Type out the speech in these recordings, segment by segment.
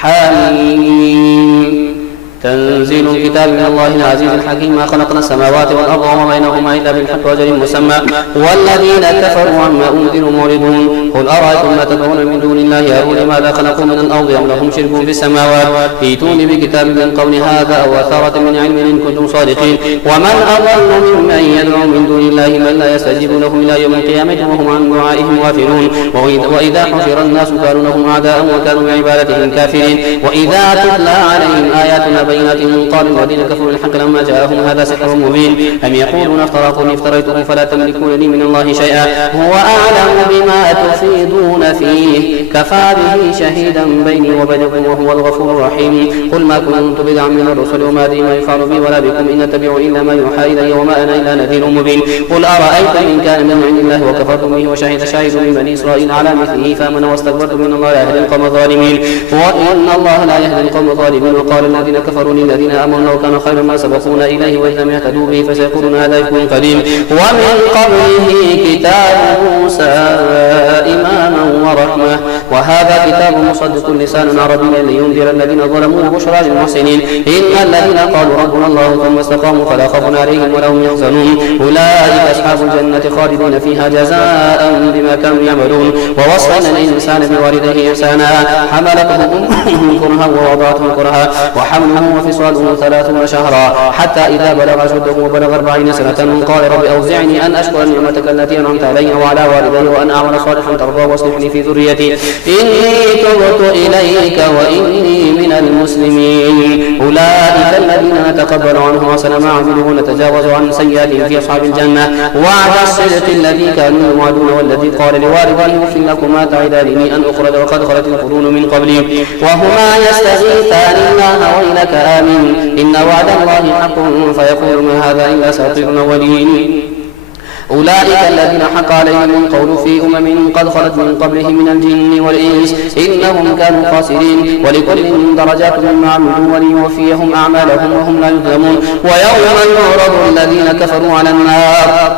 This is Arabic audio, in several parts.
حميم. تنزيل الكتاب من الله العزيز الحكيم. ما خلقنا السماوات والأرض وما بينهما إلا بالحق وأجل مسمى والذين كفروا عما أنذروا معرضون. قل أرأيتم ما تدعون من دون الله أروني ماذا خلقوا من الأرض أم لهم شرك في السماوات ائتوني بكتاب من قبل هذا أو أثارة من علم إن كنتم صادقين. ومن أضل ممن يدعو من دون الله من لا يستجيب له إلى يوم القيامة وهم عن دعائهم غافلون. وإذا حشر الناس كانوا لهم أعداء وكانوا بعبادتهم كافرين. وإذا تتلى عليهم آياتنا بينات قال الذين كفروا الحق لما جاءهم هذا سحر مبين أم يقولون افتراه افتريته فلا تملكون لي من الله شيئا هو أعلم بما تفيضون فيه كفى به شهيدا بيني وبينكم وهو الغفور الرحيم. قل ما كنت بدعا من الرسل وما أدري ما يفعل بي ولا بكم إن أتبع إلا ما يوحى إلي وما أنا إلا نذير مبين. قل أرأيت إن كان من عند الله وكفرتم به وشهد شاهد من بني إسرائيل على مثله فآمن واستكبرتم إن الله لا يهدي القوم الظالمين. وإن الله لا يهدي القوم الظالمين. وقال الذين كفروا للذين آمنوا لو كان خيرا ما سبقونا إليه وإذ لم يهتدوا به فسيقولون هذا إفك قديم. ومن قبله كتاب موسى إماما ورحمة وهذا كتاب مصدق لسانا عربيا لينذر الذين ظلموا وبشرى للمحسنين. إن الذين قالوا ربنا الله ثم استقاموا فلا خوف عليهم ولا هم يحزنون أولئك أصحاب الجنة خالدين فيها جزاء بما كانوا يعملون. ووصينا الإنسان بوالديه إحسانا حملته أمه كرها ووضعته كرها وحمله وفصاله 30 شهرا حتى إذا بلغ أشده وبلغ 40 سنة قال رب أوزعني أن أشكر نعمتك التي أنعمت علي وعلى والدي وأن أعمل صالحا ترضاه واصلح لي في ذريتي إني تبت إليك وإني من المسلمين. أولئك الذين نتقبل عنهم أحسن ما عملوا ونتجاوز عن سيئاتهم في أصحاب الجنة وعد الصدق الذي كانوا يوعدون والذي قال لوالديه اغفر لكما تعدانني أن أخرج وقد خلت القرون من قبلي وهما يستغيثان الله ويلك آمين إن وعد الله حق فيقول ما هذا إلا أساطير الأولين. أولئك الذين حق عليهم القول في أمم قد خلت من قبلهم من الجن والإنس إنهم كانوا خاسرين. ولكل درجات مما عملوا وليوفيهم أعمالهم وهم لا يظلمون. ويوم يعرض الذين كفروا على النار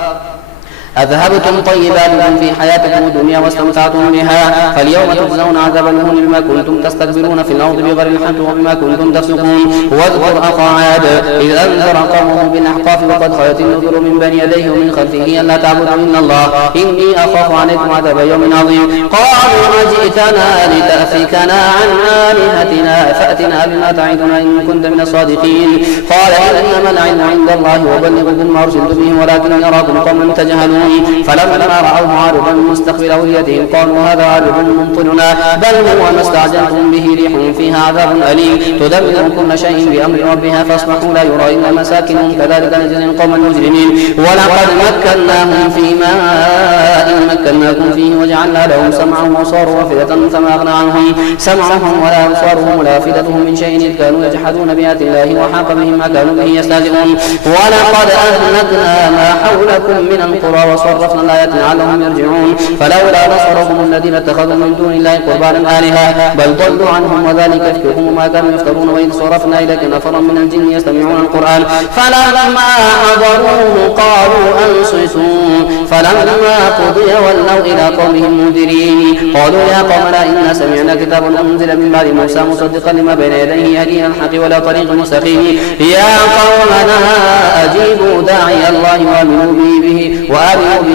أذهبتم طيباتكم في حياتكم الدنيا واستمتعتم بها فاليوم تجزون عذاب الهون بما كنتم تستكبرون في الأرض بغير الحق وبما كنتم تفسقون. واذكر أخا عاد إذ أنذر قومه بالأحقاف وقد خلت النذر من بين يديه ومن خلفه ألا تعبدوا إلا الله إني أخاف عليكم عذاب يوم عظيم. قالوا أجئتنا لتأفكنا عن آلهتنا فأتنا بما تعدنا إن كنت من الصادقين. قال إنما العلم عند الله وبلغكم ما أرسلت به ولكن أراكم قوما تجهلون. فلما رأوه عارضا مستقبل أوديتهم قالوا هذا عارض ممطرنا بل هو ما استعجلتم به ريح فيها عذاب أليم تدمر كل شيء بأمر ربها فاصبحوا لا يرى إلا مساكنهم كذلك نجزي القوم المجرمين. ولقد مكناهم في ماء مكناكم فيه وجعلنا لهم سمعا وأبصارا وأفئدة فما أغنى عنهم سمعهم ولا أبصارهم ولا أفئدتهم من شيء إذ كانوا يجحدون بآيات الله وحاق بهم ما كانوا به يستهزئون. ولقد أهلكنا ما حولكم من القرى وصرفنا الآيات لعلهم يرجعون. فلولا نصرهم الذين اتخذوا من دون الله قربانا آلهة بل ضلوا عنهم وذلك إفكهم وما كانوا يفترون. وإذ صرفنا إليك نفرا من الجن يستمعون القرآن فلما حضروه قالوا أنصتوا فلما قضي ولوا إلى قومهم منذرين قالوا يا قومنا إنا سمعنا كتابا أنزل من بعد موسى مصدقا لما بين يديه يهدي إلى الحق ولا طريق مستقيم يا قومنا أجيبوا داعي الله وآمنوا به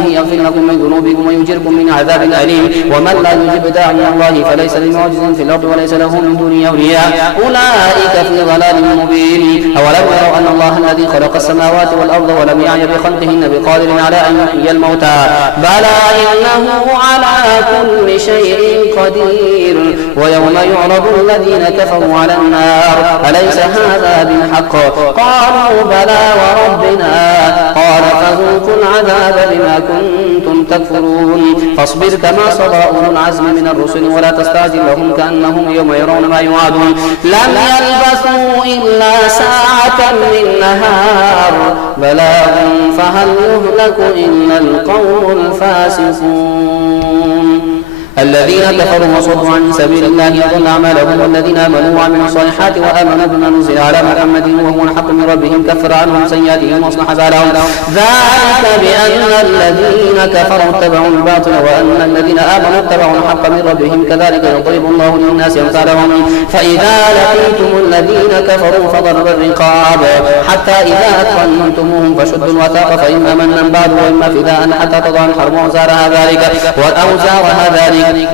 يغفر لكم من ذنوبكم ويجركم من عذاب أليم. ومن لا يجب داعي الله فليس بمعجز في الأرض وليس له من دونه أولياء أولئك في ضلال مبين. أولم يروا أن الله الذي خلق السماوات والأرض ولم يعي بخلقهن بقادر على أن يحيي الموتى بلى إنه على كل شيء قدير. ويوم يعرض الذين كفروا على النار أليس هذا بالحق قالوا بلى وربنا قال فذوقوا العذاب بما كنتم تكفرون. فاصبر كما صبر أولو العزم من الرسل ولا تستعجل لهم كأنهم يوم يرون ما يوعدون لم يلبثوا إلا ساعة من نهار بلاغ فهل يهلك إلا القوم الفاسقون. الذين كفروا وصدوا عن سبيل الله أضل أعمالهم والذين آمنوا وعملوا الصالحات وآمنوا بما نزل على محمد وهو الحق من ربهم كفر عنهم سيئاتهم وأصلح بالهم ذلك بأن الذين كفروا اتبعوا الباطل وأن الذين آمنوا اتبعوا الحق من ربهم كذلك يضرب الله للناس أمثالهم فإذا لقيتم الذين كفروا فضرب الرقاب حتى إذا أثخنتموهم فشدوا الوثاق فإما منا بعد وإما فداء حتى تضع الحرب أوزارها ذلك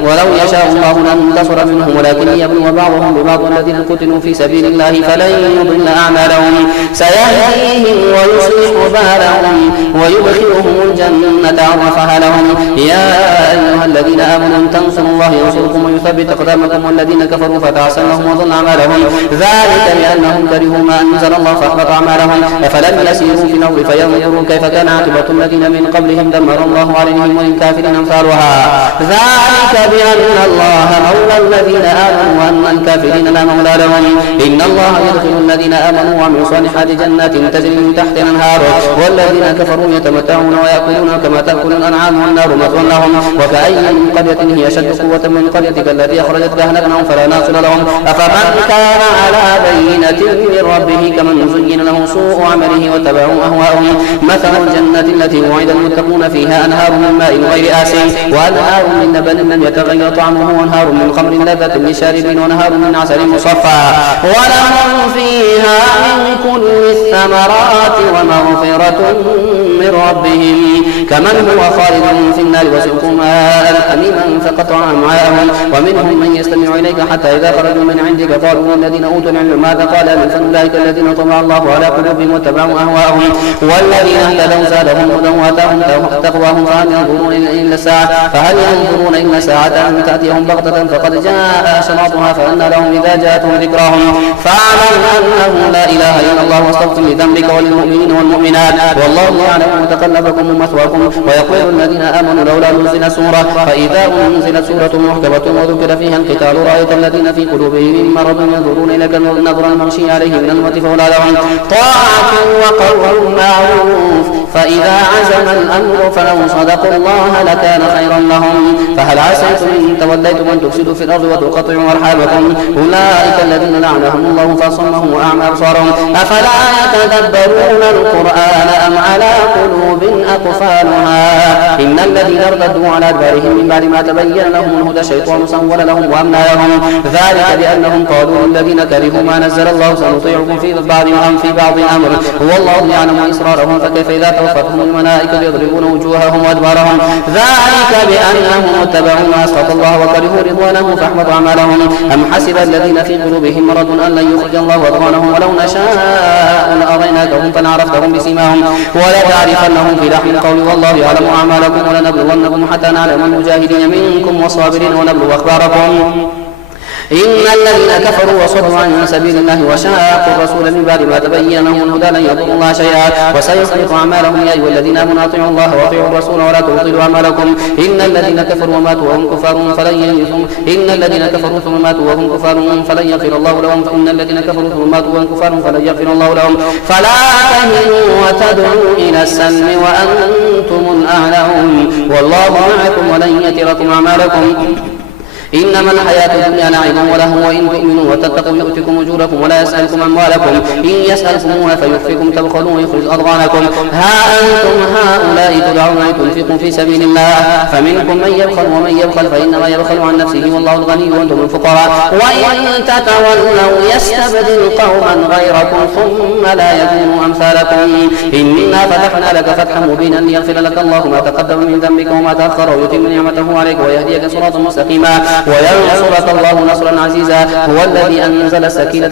ولو يشاء الله لانتصر منهم ولكن يبلو بعضهم ببعض الذين قتلوا في سبيل الله فلن يضل أعمالهم سيهديهم ويصلح بالهم ويدخلهم الجنة عرفها لهم يا أيها الذين آمنوا إن تنصروا الله ينصركم ويثبت أقدامكم والذين كفروا فتعسى لهم وضل أعمالهم ذلك بأنهم كرهوا ما أنزل الله فأحبط أعمالهم أفلم يسيروا في الأرض فينظروا كيف كان عاقبة الذين من قبلهم دمر الله عليهم وللكافرين أمثالها ذلك بأن الله مولى الذين آمنوا وأن الكافرين لا مولى لهم إن الله يدخل الذين آمنوا وعملوا الصالحات جنات تجري من تحتها الأنهار والذين كفروا يتمتعون ويأكلون كما تأكل الأنعام والنار مثوى لهم وكأي من قرية هي أشد قوة من قريتك التي أخرجتك أهلكناهم فلا ناصر لهم أفمن كان على بينة من ربه كمن زين له سوء عمله واتبعوا أهواءهم مثل الجنة التي وعد المتقون فيها أنهار من ماء غير آسن وأنهار من لبن لم يتغير طعمه وأنهار من خمر لذة للشاربين ونهار من عسل مصفى ولهم فيها من كل الثمرات ومغفرة من ربهم كمن هو خالد في النار وسقوا ماء حميما فقطع أمعاءهم ومنهم من يستمع إليك حتى إذا خرجوا من عندك قالوا الذين أوتوا العلم ماذا قال آنفا أولئك الذين طبع الله على قلوبهم واتبعوا أهواءهم والذين اهتدوا زادهم هدى وآتاهم تقواهم فهل ينظرون إلا ساعة أن تأتيهم بغتة فقد جاء أشراطها فأنى لهم إذا جاءتهم ذكراهم فاعلم أنه لا إله إلا الله واستغفر لذنبك وللمؤمنين والمؤمنات والله يعلم متقلبكم ومثواكم ويقول الذين آمنوا لولا نزلت سورة فإذا أنزلت سورة محكمة وذكر فيها القتال رأيت الذين في قلوبهم مرض ينظرون إليك نظر المغشي عليه من الموت فأولى لهم طاعة وقول معروف فإذا عزم الأمر فلو صدقوا الله لكان خيرا لهم فهل عسيتم إن توليتم أن تفسدوا في الأرض وتقطعوا أرحامكم أولئك الذين لعنهم الله فأصمهم وأعمى أبصارهم أفلا يتدبرون القرآن أم على قلوب أقفالها إن الذين ارتدوا على أدبارهم من بعد ما تبين لهم الهدى الشيطان سول لهم وأملى لهم ذلك بأنهم قالوا الذين كرهوا ما نزل الله سنطيعكم في بعض الأمر والله يعلم إسرارهم فكيف إذا توفتهم الملائكة يضربون وجوههم وأدبارهم ذلك بأنهم اتبعوا ما أسخط الله وكرهوا رضوانه فأحبط أعمالهم أم حسب الذين في قلوبهم مرض أن لن يخرج الله أضغانهم ولو نشاء لأريناكهم فلعرفتهم بسيماهم ولتعرفنهم في لحن القول والله يعلم أعمالكم ولنبلونكم حتى نعلم المجاهدين منكم والصابرين ونبلو أخباركم إن الذين كفروا وصدوا عن سبيل الله وشاقوا الرسول من بعد ما تبين لهم الهدى لن يضروا الله شيئا وسيحبط أعمالهم يا أيها الذين آمنوا أطيعوا الله وأطيعوا الرسول ولا تبطلوا أعمالكم إن الذين كفروا وماتوا وهم كفار فلن يغفر الله لهم فإن الذين كفروا ثم ماتوا وهم كفار فلن يغفر الله لهم فلا تهنوا وتدعوا إلى السلم وأنتم الأعلون والله معكم ولن يتركم أعمالكم إنما الحياة الدنيا لعب ولهو وإن تؤمنوا وتتقوا يؤتكم أجوركم ولا يسألكم أموالكم إن يسألكموها فيحفكم تبخلوا ويخرج أضغانكم ها أنتم هؤلاء تدعون لتنفقوا في سبيل الله فمنكم من يبخل ومن يبخل فإنما يبخل عن نفسه والله الغني وأنتم الفقراء وإن تتولوا يستبدل قوما غيركم ثم لا يكونوا أمثالكم إنا فتحنا لك فتحا مبينا ليغفر لك الله ما تقدم من ذنبك وما تأخر ويتم نعمته عليك ويهديك صراطا مستقيما وينصرك الله نصرا عزيزا هو الذي أنزل السكينة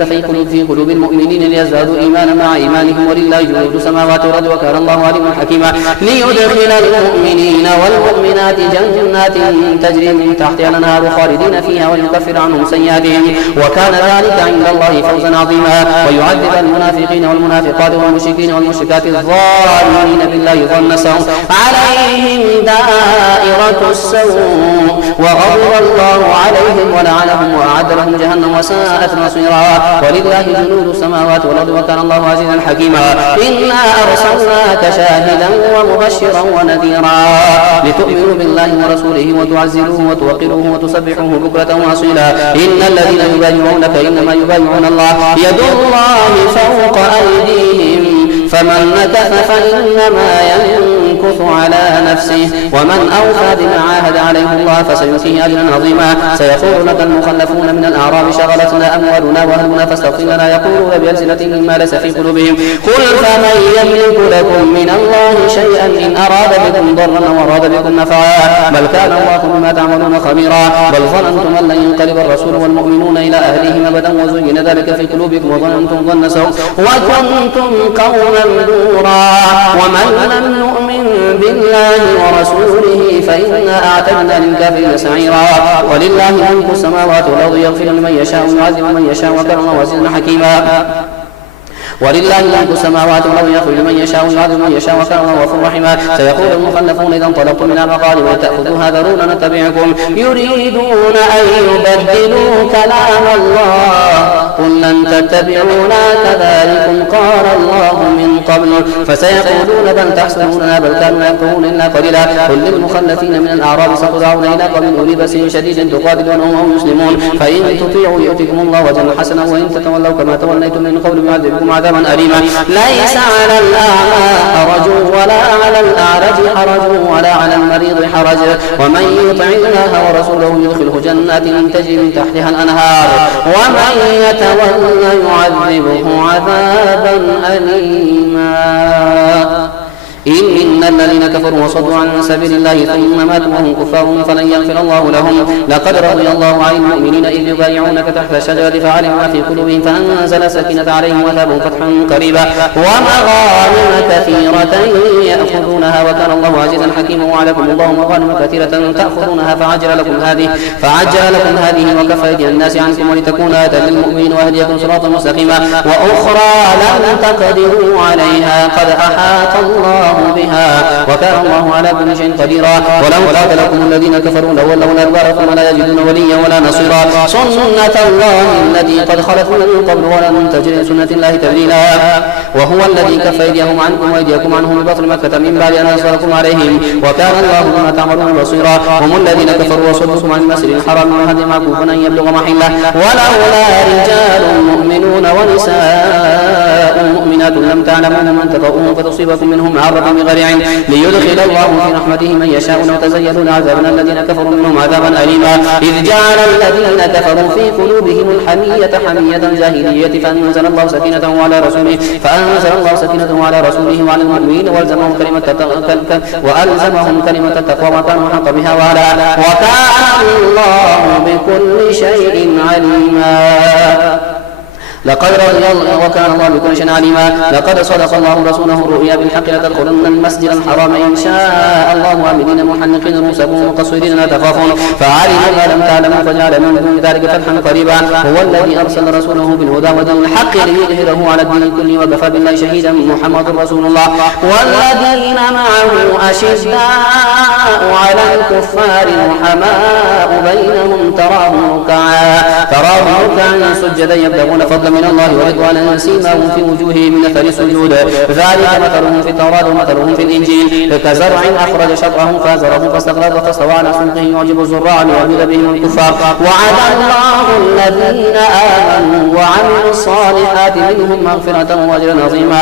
في قلوب المؤمنين ليزدادوا إيمانا مع إيمانهم ولله جنود السماوات والأرض وكان الله عليما حكيما ليدخل المؤمنين والمؤمنات جنات تجري من تحتها الأنهار خالدين فيها ويكفر عنهم سيئاتهم وكان ذلك عند الله فوزا عظيما ويعذب المنافقين والمنافقات والمشركين والمشركات الظالمين بالله ظن السوء عليهم دائرة السوء وغضب الله الله عليهم ولعنهم وأعد لهم جهنم وساءت مصيرا. ولله جنود السماوات والأرض وكان الله عزيزا حكيما. إنا أرسلناك شاهدا ومبشرا ونذيرا لتؤمنوا بالله ورسوله وتعزروه وتوقروه وتسبحوه بكرة وأصيلا. إن الذين يبايعونك إنما يبايعون الله يد الله فوق أيديهم فمن نكث فإنما ينكث على نفسه ومن أوفى بما عاهد عليه الله فسيؤتيه أجرا عظيما. سيقول لك المخلفون من الأعراب شغلتنا أموالنا وأهلنا فاستغفر لنا يقولون بألسنتهم ما ليس في قلوبهم قل فمن يملك لكم من الله شيئا إن أراد بكم ضرا وأراد بكم نفعا بل كان الله بما تعملون خبيرا. بل ظننتم أن لن ينقلب الرسول والمؤمنون إلى أهليهم أبدا وزين ذلك في قلوبكم وظننتم ظن سوء وكنتم قوما بورا. ومن لم يؤمن بالله ورسوله فإنا أعتدنا للكافرين سعيرا. ولله ملك السماوات والأرض يغفر لمن يشاء ويعذب من يشاء وكان الله عزيزا حكيما. ولله ملك السماوات والأرض يغفر لمن يشاء ويعذب من يشاء وكان الله غفورا رحيما. سيقول المخلفون إذا انطلقتم من المغانم تأخذوها ذرونا نتبعكم يريدون أن يبدلوا كلام الله قل لن تتبعونا كذلكم قال الله من قبل فسيقولون بل تحسبوننا بل كانوا يكفرون إلا قليلا. قل للمخلفين من الأعراب ستدعون إلى قوم أولي بأس شديد تقاتلونهم وهم مسلمون فإن تطيعوا يؤتكم الله أجرا حسنا وإن تتولوا كما توليتم من قبل يعذبكم عذابا أليما. ليس على الأعمى حرج ولا على الأعرج حرج ولا على المريض حرج ومن يطع الله ورسوله يدخله جنات تجري من تحتها الأنهار ومن يتولى يعذبه عذابا أليما. إن الذين كفروا وصدوا عن سبيل الله ثم ماتوا وهم كفار فلن يغفر الله لهم. لقد رضي الله عن المؤمنين إذ يبايعونك تحت الشجرة فعلم ما في قلوبهم فأنزل سكينة عليهم وثابهم فتحا قريبا ومغانم كثيرة يأخذونها وكان الله عزيزا حكيما. وعليكم الله مغانم كثيرة تأخذونها فعجل لكم هذه وكف أيدي الناس عنكم ولتكون آية للمؤمنين وهديكم صراطا مستقيما. وأخرى لم تقدروا عليها قد أحاط الله بها وكان الله على كل شيء قديرا. ولو قاتلكم الذين كفروا لولوا الأدبار ثم لا يجدون وليا ولا نصيرا. سنة الله التي قد خلت من قبل ولن تجد لسنة الله تبديلا. وهو الذي كف أيديهم عنكم وأيديكم عنهم ببطن مكة من بعد أن أنصركم عليهم وكان الله بما تعملون بصيرا. هم الذين كفروا وصدوكم عن المسجد الحرام والهدي معكوفا أن يبلغ محله ولولا رجال مؤمنون ونساء مؤمنات لم تعلموا من تطؤون فتصيبكم منهم معرة بغير علم ليدخل الله في رحمته من يشاء وتزيدوا لعذابنا الذين كفروا منهم عذابا أليما. إذ جعل الذين كفروا في قلوبهم الحمية حمية الجاهلية فأنزل الله سكينته على رسوله وعلى المؤمنين وألزمهم كلمة التقوى وكانوا حق بها وكان الله بكل شيء عليما. وكان الله بكل شيء عليما. لقد صدق الله رسوله الرؤيا بالحق لتدخلن المسجد الحرام إن شاء الله آمنين محنقين رؤوسكم ومقصرين لا تخافون فعلم ما لم تعلموا فجعل من دون ذلك فتحا قريبا. هو الذي أرسل رسوله بالهدى ودين الحق ليظهره على الدين كله وكفى بالله شهيدا. محمد رسول الله والذين معه أشداء على الكفار رحماء بينهم تراهم ركعا سجدا يبتغون فضلا من الله ورضوانا سيماهم في وجوههم من اثر السجود ذلك مثلهم في التوراة ومثلهم في الإنجيل كزرع أخرج شطأه فازره فاستغلظ فاستوى على سوقه يعجب الزراع ليغيظ بهم الكفار. وعد الله الذين آمنوا وعملوا الصالحات منهم مغفرة وأجرا عظيما.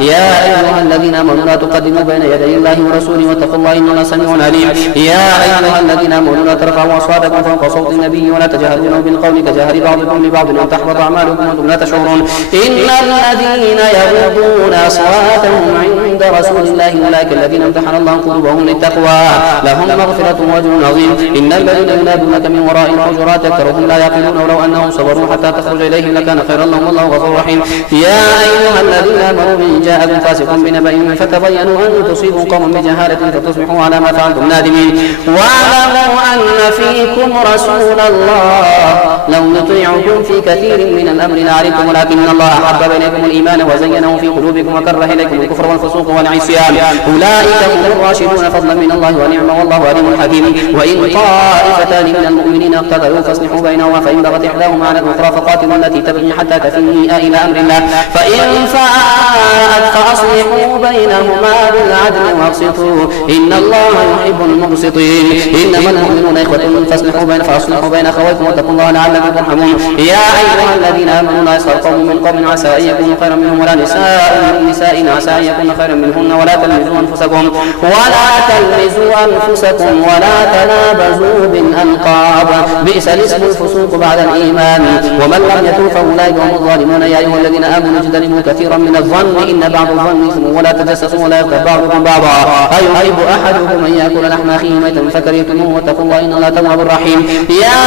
يا أيها الذين آمنوا لا تقدموا بين يدي الله ورسوله واتقوا الله إن الله سميع عليم. يا أيها الذين آمنوا لا ترفعوا أصواتكم فوق صوت النبي ولا تجهروا له بالقول كجهر بعضكم لبعض أن تحبط أعمالكم وأنتم لا تشعرون. إن الذين يغضون أصواتهم عند رسول الله أولئك الذين امتحن الله قلوبهم للتقوى لهم مغفرة وأجر عظيم. إن الذين ينادونك من وراء الحجرات أكثرهم لا يعقلون ولو أنهم صبروا حتى تخرج إليهم لكان خيرا لهم والله غفور رحيم. يا أيها الذين آمنوا إن جاءكم فاسق بنبأ فتبينوا أن تصيبوا قوما بجهالة فتصبحوا على ما فعلتم نادمين. واعلموا أن فيكم رسول الله لو يطيعكم في كثير من الأمر لعنتم ولكن الله حبب إليكم الإيمان وزينه في قلوبكم وكره إليكم الكفر والفسوق والعصيان أولئك هم الراشدون فضلا من الله ونعم والله عليم حكيم وإن طائفتان من المؤمنين اقتتلوا فاصلحوا بينهما فإن بغت إحداهما على الأخرى فقاتلوا التي تبغي حتى تفيء إلى أمر الله فإن فاءت فأصلحوا بينهما بالعدل واقسطوا إن الله يحب المقسطين إنما المؤمنون إخوة فأصلحوا بين أخويكم واتقوا الله لعلكم ترحمون يا أيها الذين آمنوا لا يسخر قوم من قوم عسى أن يكونوا خيرا منهم ولا نساء من نساء عسى أن يكون خيرا منهن ولا تلمزوا أنفسكم ولا تنابزوا بالألقاب بئس الاسم الفسوق بعد الإيمان ومن لم يتوب فأولئك هم الظالمون يا أيها الذين آمنوا اجتنبوا كثيرا من الظن إن بعض الظن إثم ولا تجسسوا ولا يغتب بعضكم بعضا أيحب أحدكم أن يأكل لحم أخيه ميتا فكرهتموه واتقوا الله إن الله تواب رحيم يا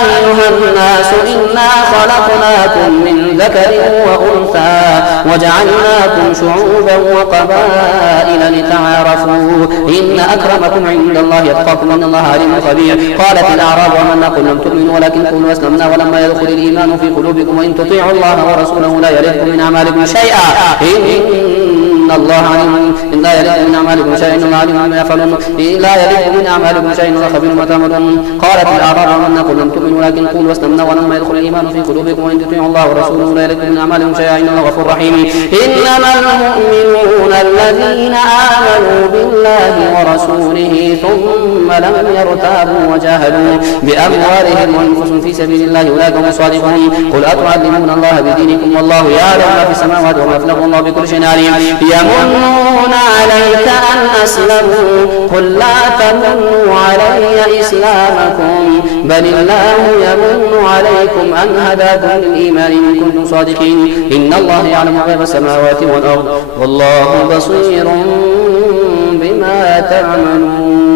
أيها الناس إنا خلقناكم من ذكر وأنثى وجعلناكم شعوبا وقبائل لتعارفوا إن أكرمكم عند الله يتقاكم إن الله عليم خبير قالت الأعراب آمنا قل لم تؤمنوا ولكن قولوا أسلمنا ولما يدخل الإيمان في قلوبكم وإن تطيعوا الله ورسوله لا يلدكم من أعمالكم شيئا إن الله عليم إن لا يلدكم من أعمالكم شيئا إن الله عليم بما يفعلون لا يلدكم من أعمالكم شيئا إن الله خبير ما تعملون قالت الأعراب آمنا قل لم تؤمنوا ولكن قولوا أسلمنا ولما يدخل الإيمان في قلوبكم وإن تطيعوا الله ورسوله لا يلدكم من أعمالكم شيئا إن الله غفور رحيم إنما المؤمنون الذين آمنوا بالله ورسوله ثم لم يرتابوا وجاهدوا بأموالهم وأنفسهم في سبيل الله أولئك هم الصادقون قل أتعلمون الله بدينكم والله يعلم ما في السماوات وما في الأرض والله بكل شيء عليم يمنون عليك أن أسلموا قل لا تمنوا علي إسلامكم بل الله يمن عليكم أن هداكم للإيمان إن كنتم صادقين إن الله يعلم غيب السماوات والأرض والله بصير بما تعملون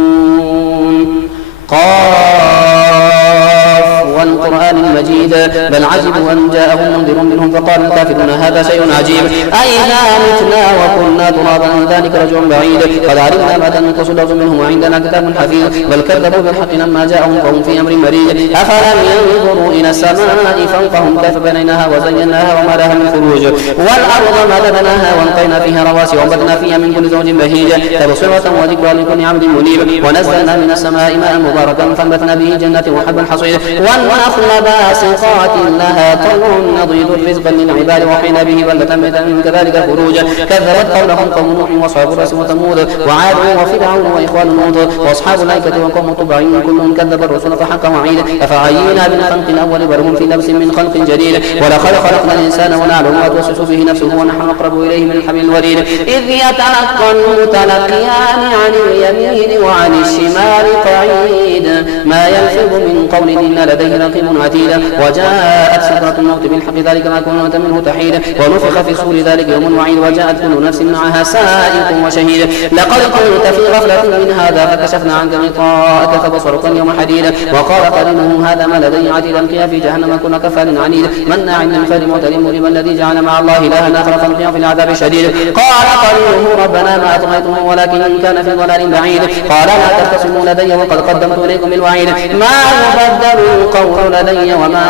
والقرآن المجيد بل عجبوا أن جاءهم منذر منهم فقال الكافرون هذا شيء عجيب أئذا متنا وكنا ترابا ذلك رجع بعيد قد علمنا ما تنقص الأرض منهم وعندنا كتاب حفيظ بل كذبوا بالحق لما جاءهم فهم في أمر مريج أفلم ينظروا إلى السماء فوقهم كيف بنيناها وزيناها وما لها من فروج والأرض مددناها والقينا فيها رواسي وأنبتنا فيها من كل زوج بهيج تبصرة وذكرى لكل عبد منيب ونزلنا من السماء ماء مباركا فأنبتنا به جنات وحب الحصيد والنخل باسقات لها طلع نضيد رزقا للعباد وحين به بلدة ميتا كذلك الخروج كذبت قولهم قوم نوح واصحاب الرس وثمود وعاد وفرعون واخوان لوط واصحاب الايكه وقوم طبع كلهم كذب الرسل فحق وعيد افعينا بالخلق الاول بل هم في لبس من خلق جديد ولقد خلقنا الانسان ونعلم ما توسوس به نفسه ونحن اقرب اليه من الحبل الوريد اذ يتلقى المتلقيان عن اليمين وعن الشمال قعيد ما يلفظ من قول الا لديه رقيب عتيد وجاءت سكرة الموت بالحق ذلك ما كنت منه تحيد ونفخ في الصور ذلك يوم الوعيد وجاءت كل نفس معها سائق وشهيد لقد كنت في غفلة من هذا فكشفنا عنك غطاءك فبصرك اليوم حديد وقال قرينه هذا ما لدي عتيد القيا في جهنم كل كفار عنيد مناع للخير معتد مريب الذي جعل مع الله إلها آخر فالقيا في العذاب الشديد قال قرينه ربنا ما أطغيته ولكن كان في ضلال بعيد قال لا تختصموا لدي وقد قدمت إليكم الوعيد ما يبدل القول لدي وما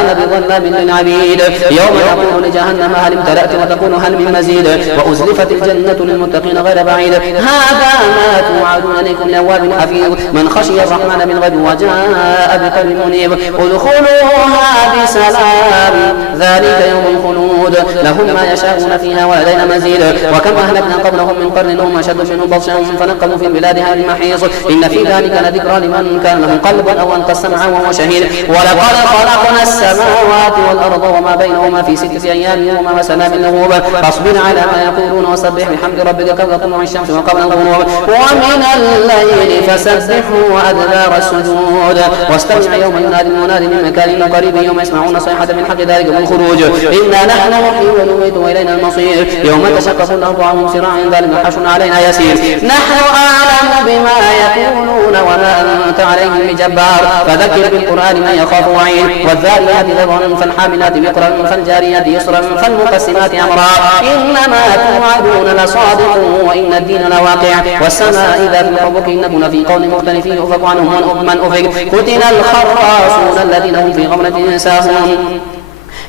أنا بظلام للعبيد يوم يقول لجهنم هل امتلأت وتقول هل من مزيد وأزلفت الجنة للمتقين غير بعيد هذا ما توعدون لكم لأواب حفيظ من خشي الرحمن بالغيب وجاء بقلب منيب ادخلوها بسلام ذلك يوم الخلود لهم ما يشاءون فيها ولدينا مزيد وكم أهلكنا قبلهم من قرن هم أشد منهم بطشا فنقبوا في البلاد هذه المحيص إن في ذلك لذكرى لمن كان له قلب أو ألقى السمع وهو شهيد ولقد خلقنا السماوات والأرض وما بينهما في 6 أيام وما مسنا من لغوب فاصبر على ما يقولون وسبح بحمد ربك قبل طلوع الشمس وقبل الغروب ومن الليل فسبحه وأدبار السجود واستمع يوم ينادي المنادي من مكان قريب يوم يسمعون صيحة من حق ذلك بالخروج إنا نحن نحيي ونميت وإلينا المصير يوم تشقق الأرض عنهم سراعا ذلك حشر علينا يسير نحن أعلم بما يقولون وما أنت عليهم بجبار فذكر بالقرآن من يخاف وعيد والذاريات ذروا فالحاملات وقرا فالجاريات يسرا فالمقسمات أمرا إنما توعدون لصادق وإن الدين لواقع والسماء ذات الحبك إنكم لفي قول مختلف يؤفك عنهم من أفك قتل الخراصون الذين هم في غمرة ساهون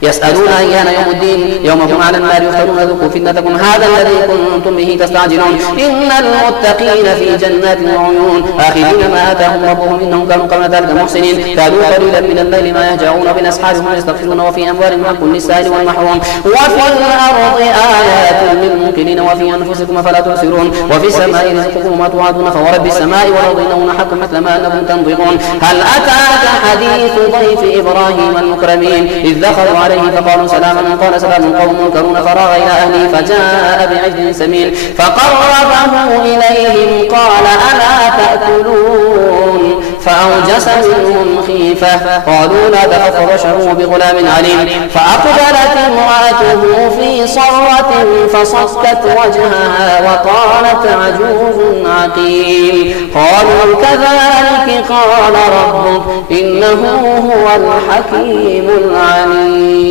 يسألون أيان يوم الدين يوم هم على النار يفتنون ذوقوا فتنتكم هذا الذي كنتم به تستعجلون إن المتقين في جنات وعيون آخذين ما آتاهم ربهم إنهم كانوا قبل ذلك محسنين كانوا قليلا من الليل ما يهجعون بالأسحار هم يستغفرون وفي أموالهم حق للسائل والمحروم وفي الأرض آيات للموقنين وفي أنفسكم فلا تبصرون وفي السماء رزقكم وما توعدون فورب السماء والأرض إنه لحق مثل ما أنكم تنطقون هل أتاك حديث ضيف إبراهيم المكرمين إذ دخلوا عليه فقالوا سلاما قال سلام قوم منكرون فراغ إلى أهله فجاء بعجل سمين فقربه إليهم قال ألا تأكلون فأوجس منهم خيفة قالوا لا تخف وبشروه بغلام عليم فأقبلت امرأته في صرة فصكت وجهها وقالت عجوز عقيم قالوا كذلك قال ربك إنه هو الحكيم العليم